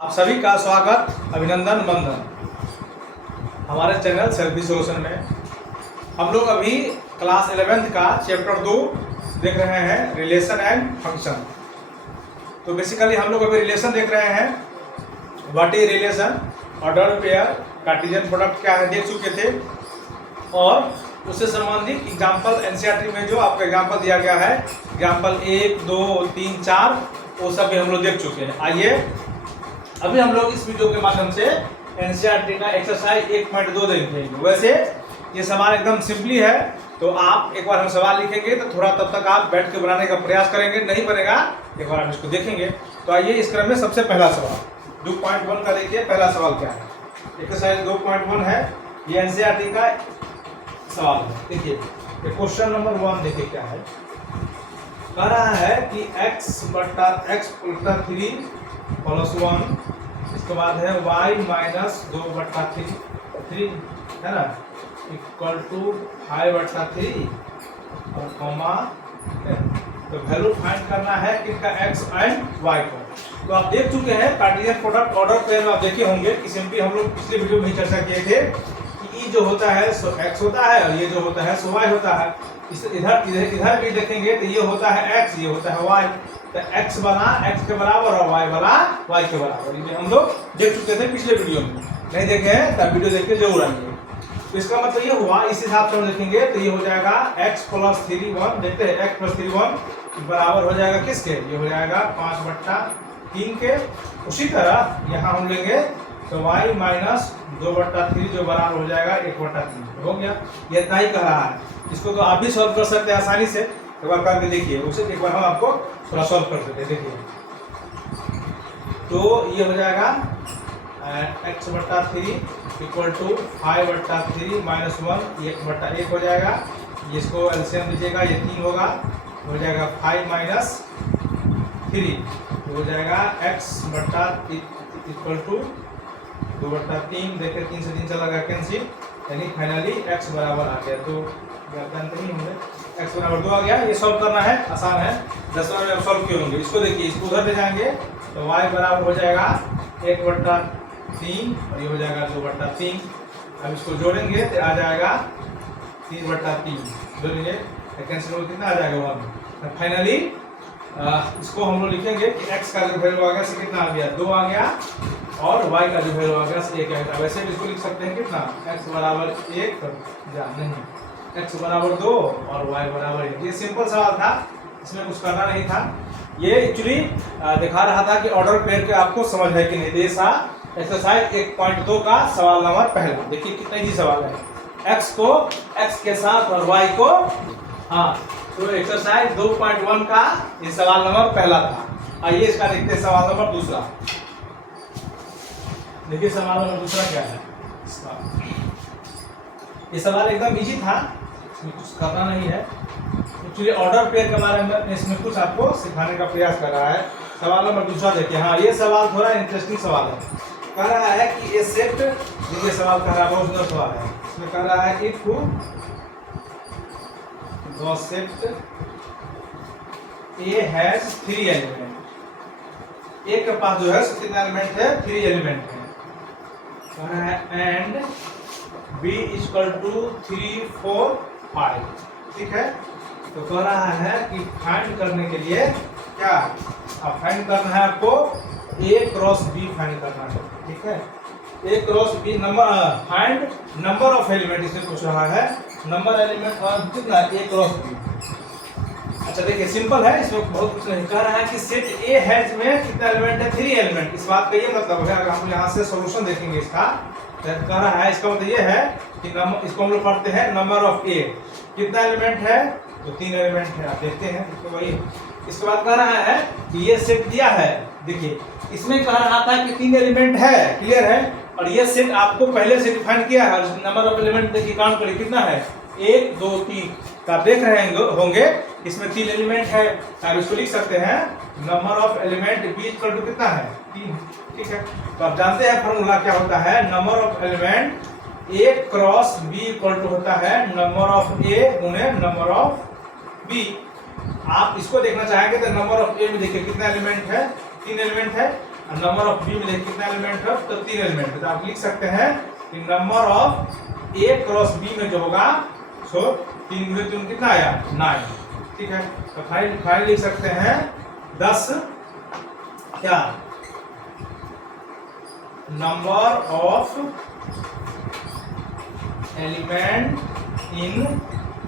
आप सभी का स्वागत, अभिनंदन, वंदन हमारे चैनल सेल्फी सोल्यूशन में। हम लोग अभी क्लास 11th का चैप्टर 2 देख रहे हैं, रिलेशन एंड फंक्शन। तो बेसिकली हम लोग अभी रिलेशन देख रहे हैं। What is relation, order pair, Cartesian product क्या है देख चुके थे, और उससे संबंधित एग्जाम्पल एनसीईआरटी में जो आपको एग्जाम्पल दिया गया है, एग्जाम्पल 1, 2, 3, 4, वो सब भी हम लोग देख चुके हैं। आइए अभी हम लोग इस वीडियो के माध्यम से एनसीईआरटी का एक्सरसाइज 1.2 देखेंगे। वैसे ये सवाल एकदम सिंपली है, तो आप एक बार हम सवाल लिखेंगे तो थोड़ा तब तक आप बैठ के बनाने का प्रयास करेंगे, नहीं बनेगा एक बार हम इसको देखेंगे। तो आइए इस क्रम में सबसे पहला सवाल 2.1 का देखिए। पहला सवाल क्या है, एक्सरसाइज 2.1 है, ये एनसीईआरटी का सवाल है। देखिए क्वेश्चन नंबर 1 देखिए क्या है। कह रहा है कि x/3 प्लस 1, इसके बाद है y-2/3 है ना, इक्वल टू 5/3 और कॉमा। तो वैल्यू फाइंड करना है किसका, x एंड y को। तो आप देख चुके हैं कार्टेशियन प्रोडक्ट ऑर्डर पेयर में, आप देखे होंगे कि सिंपली हम लोग पिछले वीडियो में ही चर्चा किए थे कि ई जो होता है सो x होता है, और ये जो होता है सो y होता है। इधर भी देखेंगे तो ये होता है x, ये होता है y। तो x वाला x के बराबर और y वाला y के बराबर, ये हम लोग देख चुके थे पिछले वीडियो में। नहीं देखे हैं तब वीडियो देख के जरूर आएंगे। तो इसका मतलब ये हुआ, इस हिसाब से हम देखेंगे तो ये हो जाएगा x + 3 1, देखते हैं x + 3 1 बराबर हो जाएगा किसके, ये हो जाएगा 5/3 के। उसी तरह यहाँ हम लेंगे तो y-2/3 जो बराबर हो जाएगा 1/3 हो गया। ये इतना ही कह रहा है। इसको तो आप भी सॉल्व कर सकते हैं आसानी से, एक बार करके देखिए। उसे एक बार हम आपको थोड़ा सॉल्व कर देते हैं, देखिए। तो ये हो जाएगा x/3 इक्वल टू 5/3 माइनस 1, 1/1 हो जाएगा। इसको एलसीएम दीजिएगा, ये 3 होगा, हो जाएगा 5 - 3 हो जाएगा x/3 इक्वल टू 2/3। देखिए 3 से 3 चला गया कैंसिल, यानी फाइनली x बराबर आ गया। तो नहीं होंगे, x बराबर 2 आ गया। ये सॉल्व करना है, आसान है, 10 में आप सॉल्व किए होंगे। इसको देखिए, इसको उधर ले जाएंगे तो y बराबर हो जाएगा 1/3 और ये हो जाएगा 2/3। अब इसको जोड़ेंगे तो आ जाएगा 3/3, जोड़ेंगे कैंसिल हो, कितना आ जाएगा 1। फाइनली इसको हम लोग लिखेंगे कि x का जो वैल्यू आ गया से कितना आ गया, 2 आ गया, और y का जो वैल्यू आ गया से 1 आ गया। वैसे भी इसको लिख सकते हैं कितना, x बराबर 1 नहीं, x बराबर 2 और y बराबर 1। ये सिंपल सवाल था, इसमें कुछ करना नहीं था। ये एक्चुअली दिखा रहा था कि ऑर्डर पेयर के आपको समझ है कि नहीं। तो ये एक्सरसाइज 1.2 का सवाल नंबर पहला। देखिए कितना ही सवाल है, x को x के साथ और y को, हाँ। तो एक्सरसाइज 2.1 का ये सवाल नंबर पहला था। आइए इसका देखते हैं सवाल नंबर दूसरा। देखिए सवाल नंबर दूसरा क्या है इसका। ये सवाल एकदम इजी था, इसमें कुछ करना नहीं है। एक्चुअली ऑर्डर पेयर के बारे में इसमें कुछ आपको सिखाने का प्रयास कर रहा है। सवाल नंबर दूसरा देखिए। हाँ, ये सवाल थोड़ा इंटरेस्टिंग सवाल है। कह रहा है कि ये सेट, देखिए सवाल कह रहा है, बहुत सुंदर सवाल है। इसमें कह रहा है if the set A has 3 element, A के पास जो है कितने एलिमेंट है, 3 एलिमेंट है। कह रहा है एंड b = 3 4 5, ठीक है। तो कह रहा है कि फाइंड करने के लिए क्या, अब फाइंड करना है आपको a क्रॉस b फाइंड करना है, ठीक है। a cross b number, find number of element इससे पूछ रहा है, नंबर एलिमेंट और कितना, a क्रॉस b। अच्छा देखिए सिंपल है, इसमें बहुत कुछ नहीं। कह रहा है कि सेट A हैज में कितना एलिमेंट है, 3 एलिमेंट। इस बात का ये मतलब है, अगर हम यहाँ से सॉल्यूशन देखेंगे इसका, तो कह रहा है इसका मतलब ये है कि नंबर, इसको हम लोग पढ़ते हैं नंबर ऑफ A, कितना एलिमेंट है, तो 3 एलिमेंट है। आप देखते हैं तो वही। इसके बाद कह रहा है कि ये सेट दिया है, देखिए इसमें कह रहा था कि 3 एलिमेंट है, क्लियर है, और ये सेट आपको पहले से डिफाइन किया है। नंबर ऑफ एलिमेंट देखिए काउंट करिए कितना है, 1 2 3। तो आप देख रहे होंगे इसमें 3 एलिमेंट है। आप इसको लिख सकते हैं नंबर ऑफ एलिमेंट b = कितना है, 3, ठीक है। तो आप जानते हैं फॉर्मूला क्या होता है, number of element a cross b = होता है नंबर ऑफ a गुणे नंबर ऑफ b। आप इसको देखना चाहेंगे तो नंबर ऑफ a में देखिए कितना एलिमेंट है, 3 एलिमेंट है। नंबर ऑफ बी में देखिए कितना एलिमेंट है, तो 3 एलिमेंट है। तो आप लिख सकते हैं कि number of A cross B में जो होगा सो 3 में 3 कितना आया 9। ठीक है, तो फाइनल लिख सकते हैं 10 क्या number of element in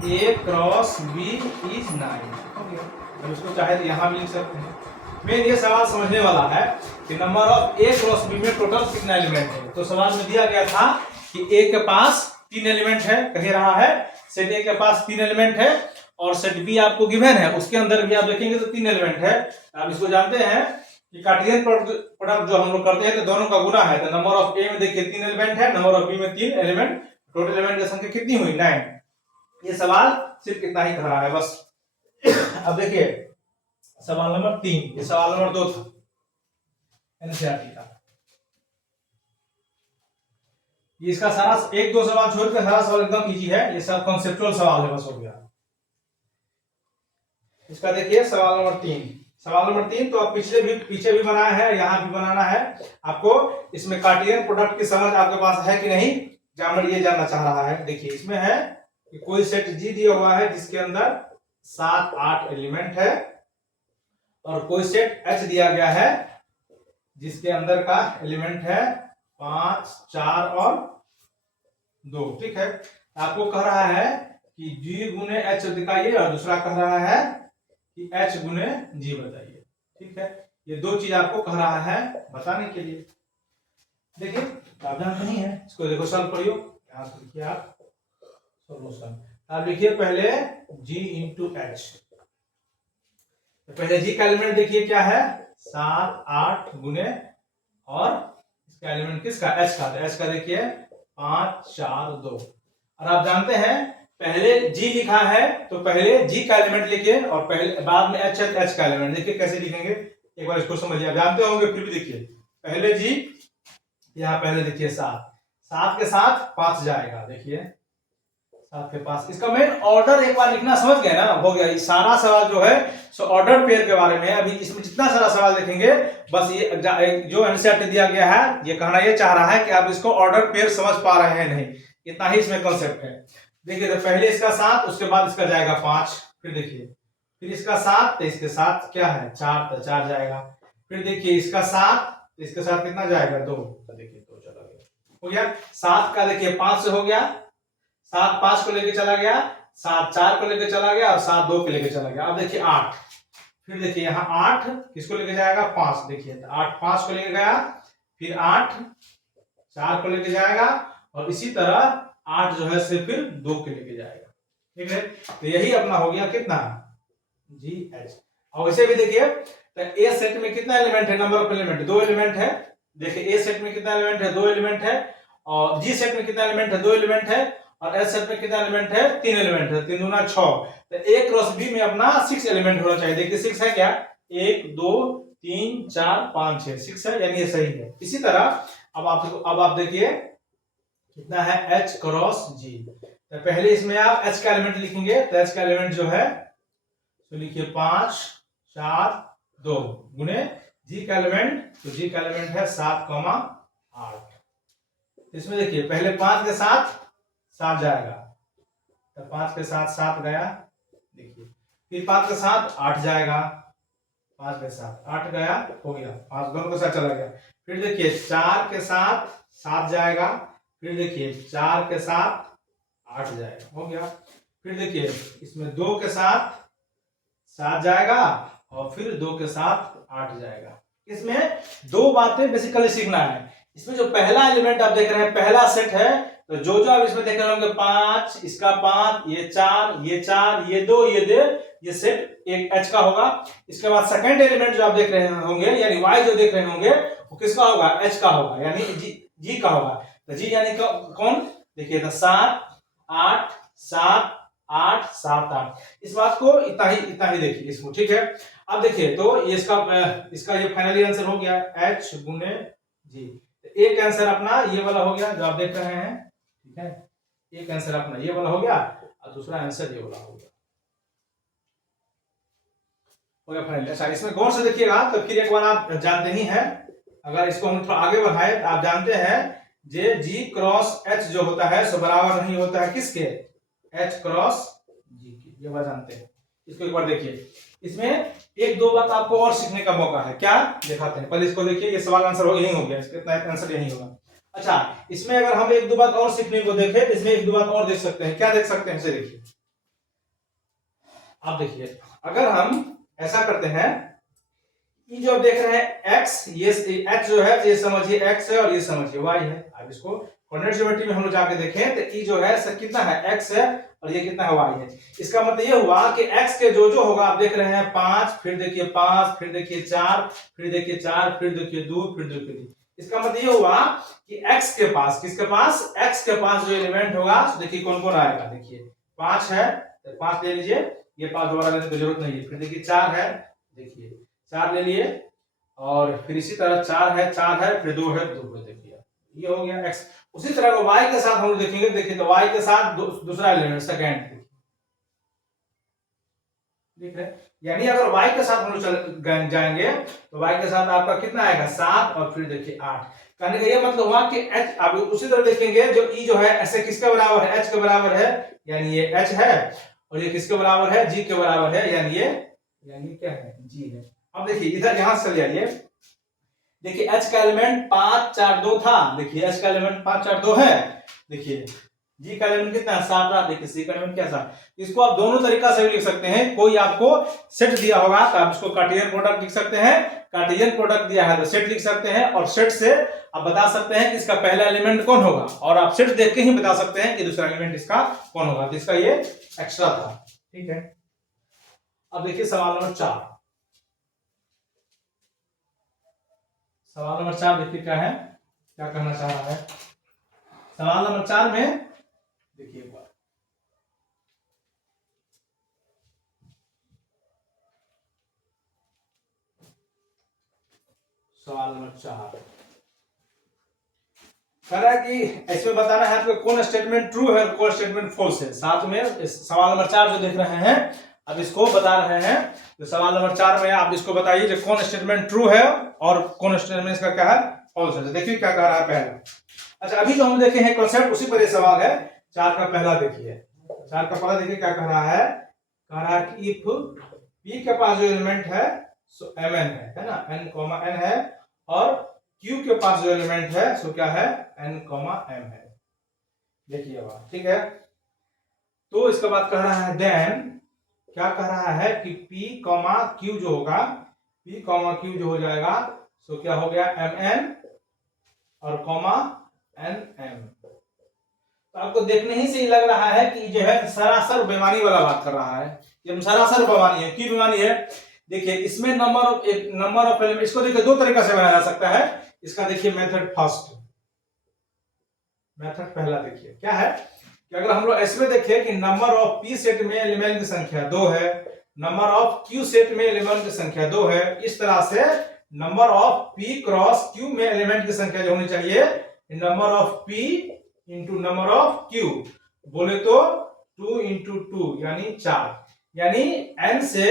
A cross B is 9। अब इसको चाहे तो यहाँ भी लिख सकते हैं। मेन ये सवाल समझने वाला है कि number of A cross B में टोटल कितना एलिमेंट है। तो सवाल में दिया गया था कि ए के पास 3 एलिमेंट है, कह रहा है सेट ए के पास 3 एलिमेंट है और सेट बी आपको गिवन है, उसके अंदर भी आप देखेंगे तो 3 एलिमेंट है। आप इसको जानते हैं कि कार्टेशियन प्रोडक्ट जो हम लोग करते हैं तो दोनों का गुना है। तो नंबर ऑफ ए में देखिए 3 एलिमेंट है, नंबर ऑफ बी में 3 एलिमेंट, टोटल एलिमेंट की संख्या कितनी हुई 9। ये सवाल सिर्फ कितना ही कह रहा है बस। अब देखिए सवाल नंबर 3, ये सवाल नंबर 2 था एनसीईआरटी का। ये इसका सारा 1-2 सवाल छोड़कर सारा सवाल एकदम इजी है, ये सब कॉन्सेप्चुअल सवाल है बस हो गया। इसका देखिए सवाल नंबर 3, सवाल नंबर 3 तो आप पीछे भी बनाया है, यहाँ भी बनाना है आपको। इसमें कार्टेशियन प्रोडक्ट की समझ आपके पास है कि नहीं, एग्जामिनर ये जानना चाह रहा है। देखिए इसमें है कि कोई सेट जी दिया हुआ है जिसके अंदर 7-8 एलिमेंट है और कोई सेट एच दिया गया है जिसके अंदर का एलिमेंट है 5, 4 और 2। ठीक है, आपको कह रहा है कि जी गुने एच दिखाइए और दूसरा कह रहा है कि एच गुने जी बताइए। ठीक है, ये 2 चीज आपको कह रहा है बताने के लिए। देखिए आप जानते नहीं है, इसको देखो सॉल्व करियो, यहाँ से लिखिए आप सॉल्यूशन। आप लिखिए पहले g इंटू एच। पहले जी का एलिमेंट देखिए क्या है 7, 8 गुने और इसका एलिमेंट किसका एच का, तो एच का देखिए 5, 4, 2। और आप जानते हैं पहले जी लिखा है तो पहले जी का एलिमेंट लिखिए और पहले बाद में एच है एच का एलिमेंट। देखिए कैसे लिखेंगे एक बार इसको समझिए, आप जानते होंगे फिर भी देखिए। पहले जी, यहाँ पहले देखिए 7 के साथ 5 जाएगा, देखिए 7 के पास। इसका मेन ऑर्डर एक बार लिखना समझ गए ना, हो गया। ये सारा सवाल जो है सो ऑर्डर पेयर के बारे में। अभी इसमें जितना सारा सवाल देखेंगे बस ये जो एनसीईआरटी दिया गया है ये कहना ये चाह रहा है कि आप इसको ऑर्डर पेयर समझ पा रहे हैं नहीं, इतना ही इसमें कॉन्सेप्ट है। देखिए तो पहले इसका 7, उसके बाद इसका जाएगा 5, फिर देखिए फिर इसका 7 तो इसके साथ क्या है 4, तो 4 जाएगा। फिर देखिए इसका 7 तो इसके साथ कितना जाएगा 2, तो देखिए 2 चला गया, हो गया। 7 का देखिए 5 से हो गया, 7 5 को लेके चला गया, 7 4 को लेके चला गया और 7 2 को लेके चला गया। अब देखिए 8, फिर देखिए यहाँ 8 किसको लेके जाएगा 5, देखिए 8 5 को लेके गया, फिर 8 4 को लेके जाएगा और इसी तरह 8 जो है से फिर 2 के लेके जाएगा। ठीक है, तो यही अपना हो गया कितना जी एच। और वैसे भी देखिए तो ए सेट में कितना एलिमेंट है, नंबर ऑफ एलिमेंट 2 एलिमेंट है। देखिए ए सेट में कितना एलिमेंट है 2 एलिमेंट है, और जी सेट में कितना एलिमेंट है 2 एलिमेंट है, और एच सेट में कितना एलिमेंट है 3 एलिमेंट है, 3 दूना 6। तो ए क्रॉस बी में अपना 6 एलिमेंट होना चाहिए। देखिए 6 है क्या, 1 2 3 4 5 6, 6 है यानी ये सही है। इसी तरह अब आप देखिए कितना है एच क्रॉस जी। तो पहले इसमें आप एच का एलिमेंट लिखेंगे, तो एच का एलिमेंट जो है तो लिखिए 5 4 2 गुने जी का एलिमेंट, तो जी का एलिमेंट है 7 8। इसमें देखिए पहले 5 के साथ 7 जाएगा, तो 5 के साथ 7 गया, देखिए फिर 5 के साथ 8 जाएगा, 5 के साथ 8 गया, हो गया 5 दोनों के साथ चला गया। फिर देखिए 4 के साथ 7 जाएगा, फिर देखिए 4 के साथ 8 जाएगा, हो गया। फिर देखिए इसमें 2 के साथ 7 जाएगा और फिर 2 के साथ 8 जाएगा। इसमें 2 बातें बेसिकली सीखना है। इसमें जो पहला एलिमेंट आप देख रहे हैं पहला सेट है, तो जो आप इसमें देख रहे होंगे 5, इसका 5, ये 4, ये 4, ये 2, ये सेट एक एच का होगा। इसके बाद सेकंड एलिमेंट जो आप देख रहे होंगे यानी वाई जो देख रहे होंगे वो किसका होगा एच का होगा, यानी जी का होगा। तो जी यानी कौन, देखिए तो 7 8 7 8 7 8। इस बात को इतना ही देखिए इसको, ठीक है। अब देखिए तो ये इसका ये फाइनली आंसर हो गया एच गुने जी। तो एक आंसर अपना ये वाला हो गया जो आप देख रहे हैं, ठीक है। एक आंसर अपना ये वाला हो गया और दूसरा आंसर ये वाला हो गया फाइनली। अच्छा इसमें गौर से देखिएगा तो फिर एक बार आप जानते ही हैं अगर इसको हम थोड़ा आगे बढ़ाए तो आप जानते हैं जे जी क्रॉस एच जो होता है सो बराबर नहीं होता है किसके, एच क्रॉस जी के, ये बात जानते हैं। इसको एक बार देखिए, इसमें एक दो बात आपको और सीखने का मौका है, क्या दिखाते हैं, पहले इसको देखिए, ये सवाल आंसर यही हो गया, इसका आंसर यही होगा। अच्छा, इसमें अगर हम एक दो बात और सीखने को देखें, इसमें एक दो बात और देख सकते हैं, क्या देख सकते हैं, इसे देखिए, आप देखिए, अगर हम ऐसा करते हैं, ये जो आप देख रहे हैं x, ये h जो है ये समझिए x है और ये समझिए y है। अब इसको कोऑर्डिनेट ज्योमेट्री में हम लोग जाके देखें तो ये जो है सर कितना है, x है और ये कितना है, y है। इसका मतलब ये हुआ कि x के जो होगा आप देख रहे हैं 5, फिर देखिए 5, फिर देखिए 4, फिर देखिए 4, फिर देखिए 2, फिर देखिए 3। इसका मतलब ये हुआ कि x के पास, किसके पास, x के पास जो एलिमेंट होगा देखिए कौन कौन आएगा, देखिए 5 है तो 5 ले लीजिए, ये 5 दोबारा लेने की जरूरत नहीं है। फिर देखिए 4 है, देखिए 4 ले लिए, और फिर इसी तरह 4 है, फिर 2 है, 2 है, देखिए ये हो गया x। उसी तरह y के साथ हम लोग देखेंगे, देखिए तो y के साथ दूसरा एलिमेंट सेकंड, ठीक है, यानी अगर y के साथ हम लोग जाएंगे तो y के साथ आपका कितना आएगा, 7, और फिर देखिए 8। कहने का ये मतलब हुआ कि h, आप उसी तरह देखेंगे जो e जो है ऐसे किसके बराबर है, h के बराबर है, यानी ये h है, और ये किसके बराबर है, g के बराबर है, यानी क्या है, g है। अब देखिए इधर यहां से चले आइए, देखिए h का एलिमेंट 5 4 2 था, देखिए h का एलिमेंट 5 4 2 है, देखिए g का एलिमेंट कितना है, 7 था, देखिए c का एलिमेंट क्या था। इसको आप दोनों तरीका से भी लिख सकते हैं, कोई आपको सेट दिया होगा तो आप इसको कार्टेशियन प्रोडक्ट लिख सकते हैं, कार्टेशियन प्रोडक्ट दिया है तो सेट लिख सकते हैं, और सेट से आप बता सकते हैं कि इसका पहला एलिमेंट कौन होगा, और आप सेट देख के ही बता सकते हैं कि दूसरा एलिमेंट इसका कौन होगा। तो इसका ये एक्स्ट्रा था, ठीक है। अब देखिए सवाल नंबर 4, सवाल नंबर 4 देखिए क्या है, क्या करना चाह रहा है। सवाल नंबर 4 में देखिए एक बार, सवाल नंबर 4 कह रहा है कि इसमें बताना है आपको कौन स्टेटमेंट ट्रू है और कौन स्टेटमेंट फॉल्स है। साथ में सवाल नंबर 4 जो देख रहे हैं अब इसको बता रहे हैं, तो सवाल नंबर 4 में आप इसको बताइए जो कौन स्टेटमेंट ट्रू है और कौन स्टेटमेंट इसका क्या है, फॉल्स है। तो देखिए क्या कह रहा है पहला। अच्छा, अभी जो हम देखे हैं कॉन्सेप्ट उसी पर ये सवाल है। 4 का पहला देखिए, 4 का पहला देखिए क्या कह रहा है, कह रहा है कि इफ p के पास जो एलिमेंट है सो mn है ना, n, है, और q के पास जो एलिमेंट है सो क्या है, n, m है। देखिए बात ठीक है। तो इसके बाद कह रहा है देन, क्या कह रहा है कि p, q जो होगा, p, q जो हो जाएगा सो क्या हो गया, mn और nm। तो आपको देखने ही से ही लग रहा है कि जो है सरासर बेमानी वाला बात कर रहा है, ये सरासर बेमानी है। क्यों बेमानी है, देखिए इसमें नंबर ऑफ एलिमेंट, इसको देखिए दो तरीका से बनाया जा सकता है। इसका देखिए मेथड फर्स्ट, मेथड पहला देखिए क्या है कि अगर हम लोग इसमें देखें कि नंबर ऑफ p सेट में एलिमेंट की संख्या 2 है, नंबर ऑफ q सेट में एलिमेंट की संख्या 2 है, इस तरह से number of p cross q में एलिमेंट की संख्या जो होनी चाहिए, number of p into number of q, बोले तो 2 इंटू 2 यानी 4, यानी n से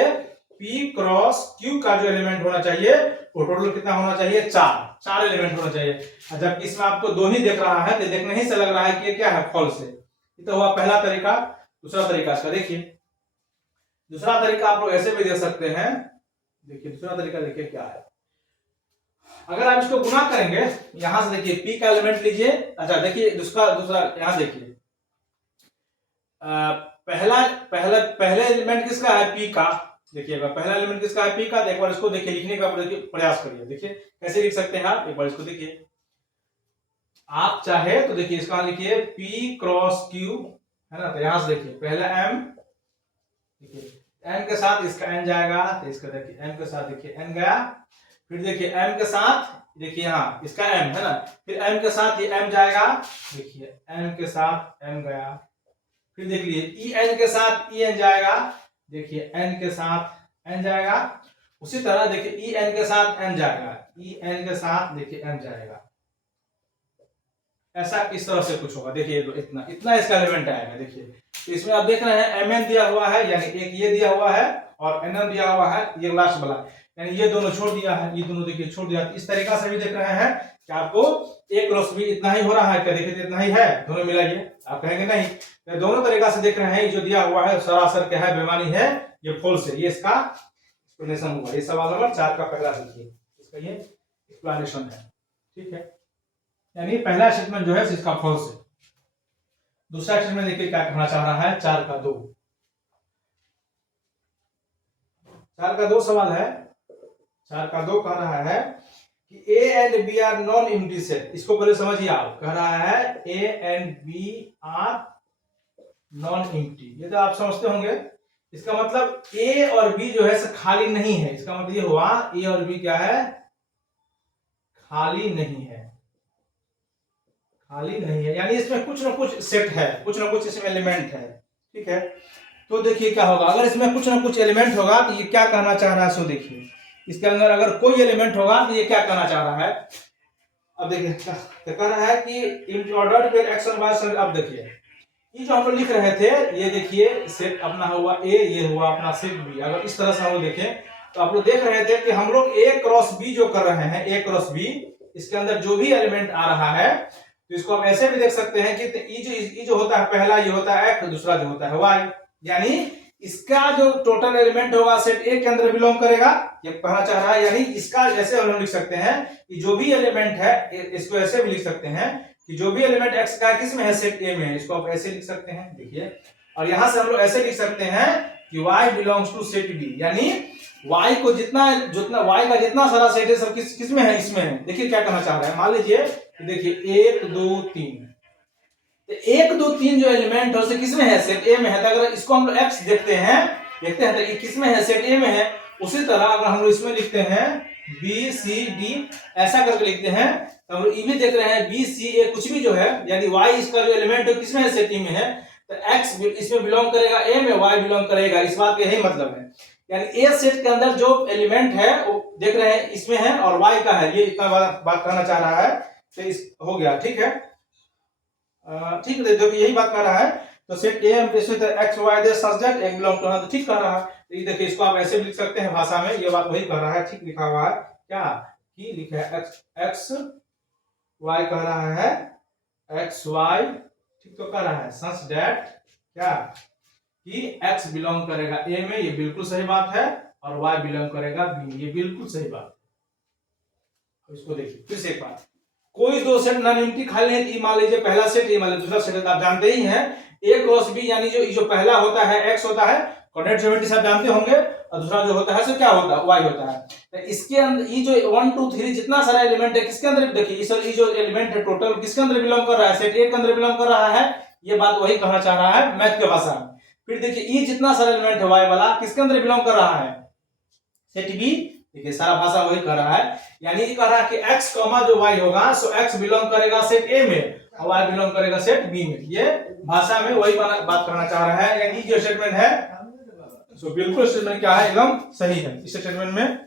p क्रॉस q का जो एलिमेंट होना चाहिए वो टोटल कितना होना चाहिए, 4 एलिमेंट होना चाहिए। जब इसमें आपको 2 ही देख रहा है तो देखने ही से लग रहा है कि क्या है, फॉल्स है। ये तो हुआ पहला तरीका। दूसरा तरीका इसका देखिए, दूसरा तरीका आप लोग ऐसे भी दे सकते हैं। देखिए दूसरा तरीका देखिए क्या है, अगर आप इसको गुना करेंगे यहां से, देखिए p का एलिमेंट लीजिए। अच्छा देखिए दूसरा यहां देखिए, पहले एलिमेंट किसका है, p का। देखिएगा पहला एलिमेंट किसका है, p का। तो एक बार इसको देखिए लिखने का प्रयास करिए, देखिए कैसे लिख सकते हैं आप, एक बार इसको देखिए। आप चाहे तो देखिए इसका लिखिए p क्रॉस q है ना, तो यहां से देखिए पहला m, देखिए m के साथ इसका n जाएगा, तो इसका देखिए m के साथ देखिए n गया, फिर देखिए m के साथ देखिए यहाँ इसका m है ना, फिर m के साथ ये m जाएगा, देखिए m के साथ m गया, फिर देख लीजिए en के साथ en जाएगा, देखिए n के साथ n जाएगा, उसी तरह देखिए en के साथ n जाएगा, en के साथ देखिए m जाएगा। ऐसा इस तरह से कुछ होगा। देखिए इतना इसका एलिमेंट आएगा। देखिए तो इसमें आप देख रहे हैं mn दिया हुआ है, यानी एक ये दिया हुआ है और nm दिया हुआ है, ये लास्ट वाला, यानी ये दोनों छोड़ दिया है, ये दोनों देखिए छोड़ दिया। इस तरीका से भी देख रहे हैं कि आपको A क्रॉस B इतना ही हो रहा है क्या, देखिए इतना ही है, दोनों मिलाइए, आप कहेंगे नहीं। तो दोनों तरीका से देख रहे हैं, जो दिया हुआ है सरासर क्या है, बेमानी है, ये फॉल्स है, ये इसका एक्सप्लेनेशन हुआ। ये सवाल नंबर 4 का पहला देखिए, इसका ये एक्सप्लेनेशन है, ठीक है। यानी पहला स्टेटमेंट जो है इसका फॉल्स है। दूसरा स्टेटमेंट देखिए क्या कहना चाह रहा है, 4 का 2। 4 का 2 सवाल है, 4 का 2 कह रहा है कि A and B are non empty set. इसको पहले समझिए आप, कह रहा है A and B are non empty, ये तो आप समझते होंगे। इसका मतलब A और B जो है खाली नहीं है, इसका मतलब ये हुआ A और B क्या है, खाली नहीं है, खाली नहीं है, यानी इसमें कुछ ना कुछ सेट है, कुछ ना कुछ इसमें एलिमेंट है, ठीक है। तो देखिए क्या होगा, अगर इसमें कुछ ना कुछ एलिमेंट होगा तो ये क्या कहना चाह रहा है, सो देखिए इसके अंदर अगर कोई एलिमेंट होगा तो ये क्या कहना चाह रहा है। अब देखिए तो कह रहा है कि इन ऑर्डर पे एक्स और वाई। अब देखिए ये जो हम लोग लिख रहे थे, ये देखिए सेट अपना हुआ A, ये हुआ अपना सेट B। अगर इस तरह से हम लोग देखें तो आप लोग देख रहे थे कि हम लोग A क्रॉस B जो कर रहे हैं, A क्रॉस B, इसके अंदर जो भी एलिमेंट आ रहा है तो इसको आप ऐसे भी देख सकते हैं कि ये जो होता है पहला, ये होता है X, दूसरा जो होता है Y, यानी इसका जो टोटल एलिमेंट होगा सेट A के अंदर बिलोंग करेगा, ये कहना चाह रहा है। यानी इसका ऐसे हम लोग लिख सकते हैं कि जो भी एलिमेंट है, इसको ऐसे भी लिख सकते हैं कि जो भी एलिमेंट X का किस में है, सेट A में है, इसको आप ऐसे लिख सकते हैं, देखिए। और यहां से हम लोग ऐसे लिख सकते हैं कि Y belongs to set B, यानी Y को जितना Y का जितना सारा सेट है सब किस में है, इसमें है। देखिए क्या कहना चाह रहा है, मान लीजिए देखिए 1 2 3, तो 1 2 3 जो एलिमेंट है उसे किसमें है, सेट ए में है। तो अगर इसको हम लोग x देखते हैं तो ये किसमें है, सेट ए में है। उसी तरह अगर हम लोग इसमें लिखते हैं B C D, ऐसा करके लिखते हैं, तो हम लोग ये भी देख रहे हैं B C A कुछ भी जो है, यानी y इसका जो एलिमेंट है किसमें है, सेट ए में है। तो x इसमें बिलोंग करेगा A में, y बिलोंग करेगा, इस बात का यही मतलब है। यानी A सेट के अंदर जो एलिमेंट है वो देख रहे हैं इसमें है और y का है, ये इतना बात कहना चाह रहा है। तो इस हो गया, ठीक है, ठीक है, देखिए यही बात कर रहा है। तो set A X Y the such that A belong to, तो ठीक कर रहा है। तो देखिए इसको आप ऐसे भी लिख सकते हैं भाषा में, ये बात वही कर रहा है, ठीक लिखा हुआ है क्या, कि लिखा है एक्स वाई कह रहा है, एक्स वाई, ठीक तो कर रहा है, सच दैट क्या, कि एक्स बिलोंग करेगा ए में, ये बिल्कुल सही बात है, और वाई बिलोंग करेगा बी में, ये बिल्कुल सही बात है। इसको देखिए फिर से एक बार, कोई दो सेट नॉन एम्प्टी खाली नहीं, ये मान लीजिए पहला सेट, ये मान लीजिए दूसरा सेट, आप जानते ही हैं A क्रॉस B, यानी जो पहला होता है X होता है, कोऑर्डिनेट ज्योमेट्री से आप जानते होंगे, और दूसरा जो होता है सो क्या होता है, Y होता है। तो इसके अंदर ये जो 1 2 3 जितना सारा एलिमेंट है किसके अंदर, देखिए ये जो एलिमेंट है टोटल किसके अंदर बिलोंग कर रहा है, सेट A के अंदर बिलोंग कर रहा है, ये बात वही कहना चाह रहा है मैथ के भाषा में। फिर देखिए ये जितना सारा एलिमेंट है Y वाला किसके अंदर बिलोंग कर रहा है, सेट B, देखिए सारा भाषा वही कर रहा है। यानी ये कह रहा है कि x जो y होगा सो x बिलोंग करेगा सेट A में और y बिलोंग करेगा सेट B में, ये भाषा में वही बात करना चाह रहा है। यानी जो स्टेटमेंट है सो बिल्कुल स्टेटमेंट क्या है, एकदम सही है, इस स्टेटमेंट में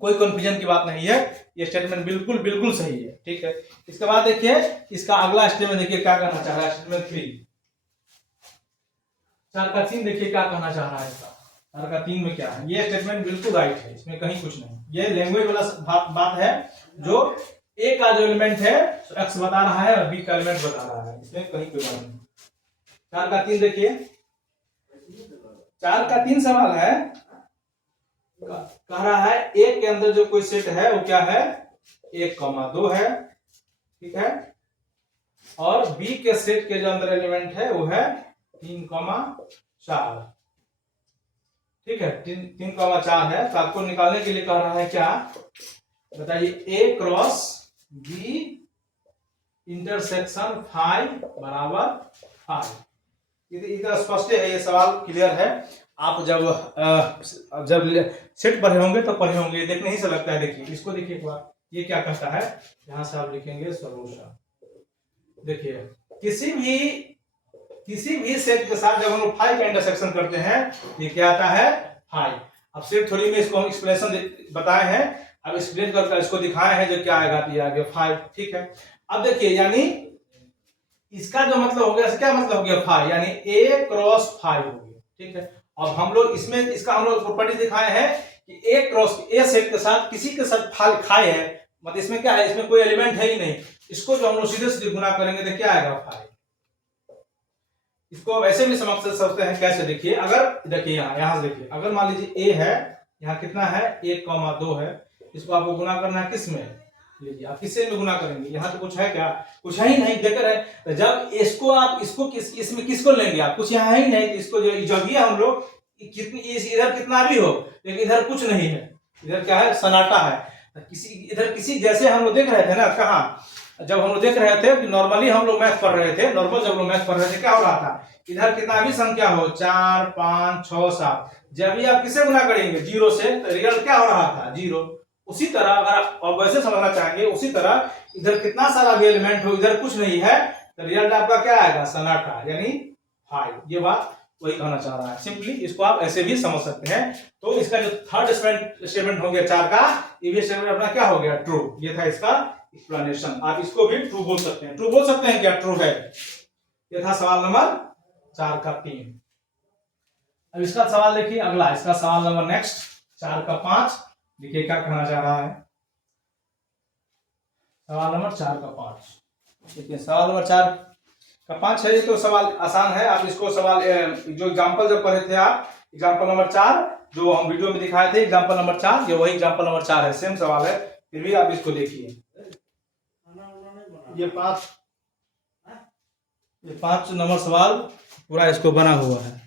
कोई कंफ्यूजन की बात नहीं है, ये स्टेटमेंट बिल्कुल सही है, ठीक है। इसके बाद देखिए इसका अगला स्टेटमेंट देखिए क्या कहना चाह रहा है, स्टेटमेंट 3, 4 का 3 देखिए क्या कहना चाह रहा है इसका, 4 का 3 में क्या है, ये स्टेटमेंट बिल्कुल राइट है, इसमें कहीं कुछ नहीं, ये लैंग्वेज वाला बात है, जो A का जो एलिमेंट है x बता रहा है और B का एलिमेंट बता रहा है, इसमें कहीं कोई बात नहीं। 4 का 3 देखिए, 4 का 3 सवाल है, कह रहा है A के अंदर जो कोई सेट है वो क्या है, 1,2 है, ठीक है, और B के सेट के जो अंदर एलिमेंट है वो है 3,4, ठीक है, 3,4 है। तो आपको निकालने के लिए कह रहा है क्या, बताइए, A क्रॉस B इंटरसेक्शन 5 बराबर 5। इधर स्पष्ट है, ये सवाल क्लियर है। आप जब सेट पढ़े होंगे तो पढ़े होंगे, देखने ही से लगता है। देखिए इसको देखिए एक बार, ये क्या कहता है, यहां से आप लिखेंगे सॉल्यूशन। देखिए किसी भी सेट के साथ जब हम लोग 5 का इंटरसेक्शन करते हैं, ये क्या आता है 5। अब सेट थ्योरी में इसको हम एक्सप्लेनेशन बताए हैं, अब एक्सप्लेन करके इसको दिखाए हैं जो क्या आएगा, तो ये आ गया 5, ठीक है। अब देखिए यानी इसका जो मतलब हो गया, क्या मतलब हो गया 5, यानी A क्रॉस 5 हो गया, ठीक है। अब हम लोग इसमें इसका हम लोग प्रॉपर्टी दिखाए हैं कि एक क्रॉस ए सेट के साथ किसी के साथ फाल खाए है, मतलब इसमें क्या है, इसमें कोई एलिमेंट है ही नहीं, इसको जो हम लोग सीधे सीधे गुना करेंगे तो क्या आएगा फाइव। इसको अब ऐसे भी समझ सकते हैं, कैसे देखिए, अगर देखिए यहाँ से देखिए, अगर मान लीजिए ए है, यहाँ कितना है 1,2 है, इसको आपको गुना करना है किस में, लीजिए आप किससे में गुना करेंगे, यहाँ तो कुछ है क्या, कुछ है ही नहीं, देकर है, तो जब इसको आप इसको इसमें किसको लेंगे आप, कुछ यहाँ है ही नहीं, तो इसको जब ये हम लोग कितनी इधर कितना भी हो, लेकिन इधर कुछ नहीं है, इधर क्या है, सन्नाटा है, किसी इधर किसी जैसे हम लोग देख रहे थे ना, कहाँ जब हम लोग देख रहे थे कि नॉर्मली हम लोग मैथ पढ़ रहे थे, नॉर्मल जब लोग मैथ पढ़ रहे थे क्या हो रहा था, इधर कितना भी संख्या हो 4 5 6 7, जब भी आप किससे गुना करेंगे 0 से, तो रिजल्ट क्या हो रहा था 0। उसी तरह अगर आप वैसे समझना चाहेंगे, उसी तरह इधर कितना सारा भी एलिमेंट हो, इधर कुछ नहीं है, तो रिजल्ट आपका क्या आएगा, सन्नाटा, यानी 5। ये बात वही कहना चाह रहा है, सिंपली इसको आप ऐसे भी समझ सकते हैं। तो इसका जो थर्ड स्टेटमेंट हो गया 4 का, ये स्टेटमेंट अपना क्या हो गया, ट्रू। ये था इसका एक्सप्लेनेशन। आप इसको भी ट्रू बोल सकते हैं, ट्रू बोल सकते हैं क्या, ट्रू है। ये था सवाल नंबर 4 का 3। अब इसका सवाल देखिए अगला, इसका सवाल नंबर नेक्स्ट 4 का 5, देखिए क्या कहना चाह रहा है। सवाल नंबर 4 का 5, देखिए सवाल नंबर 4 का 5 है। ये तो सवाल आसान है, आप इसको सवाल जो एग्जांपल जब पढ़े थे आप, एग्जांपल नंबर 4 जो हम वीडियो में दिखाए थे, एग्जांपल नंबर 4, ये वही एग्जांपल नंबर 4 है, सेम सवाल है, फिर भी आप इसको देखिए। ये 5 नंबर सवाल पूरा इसको बना हुआ है।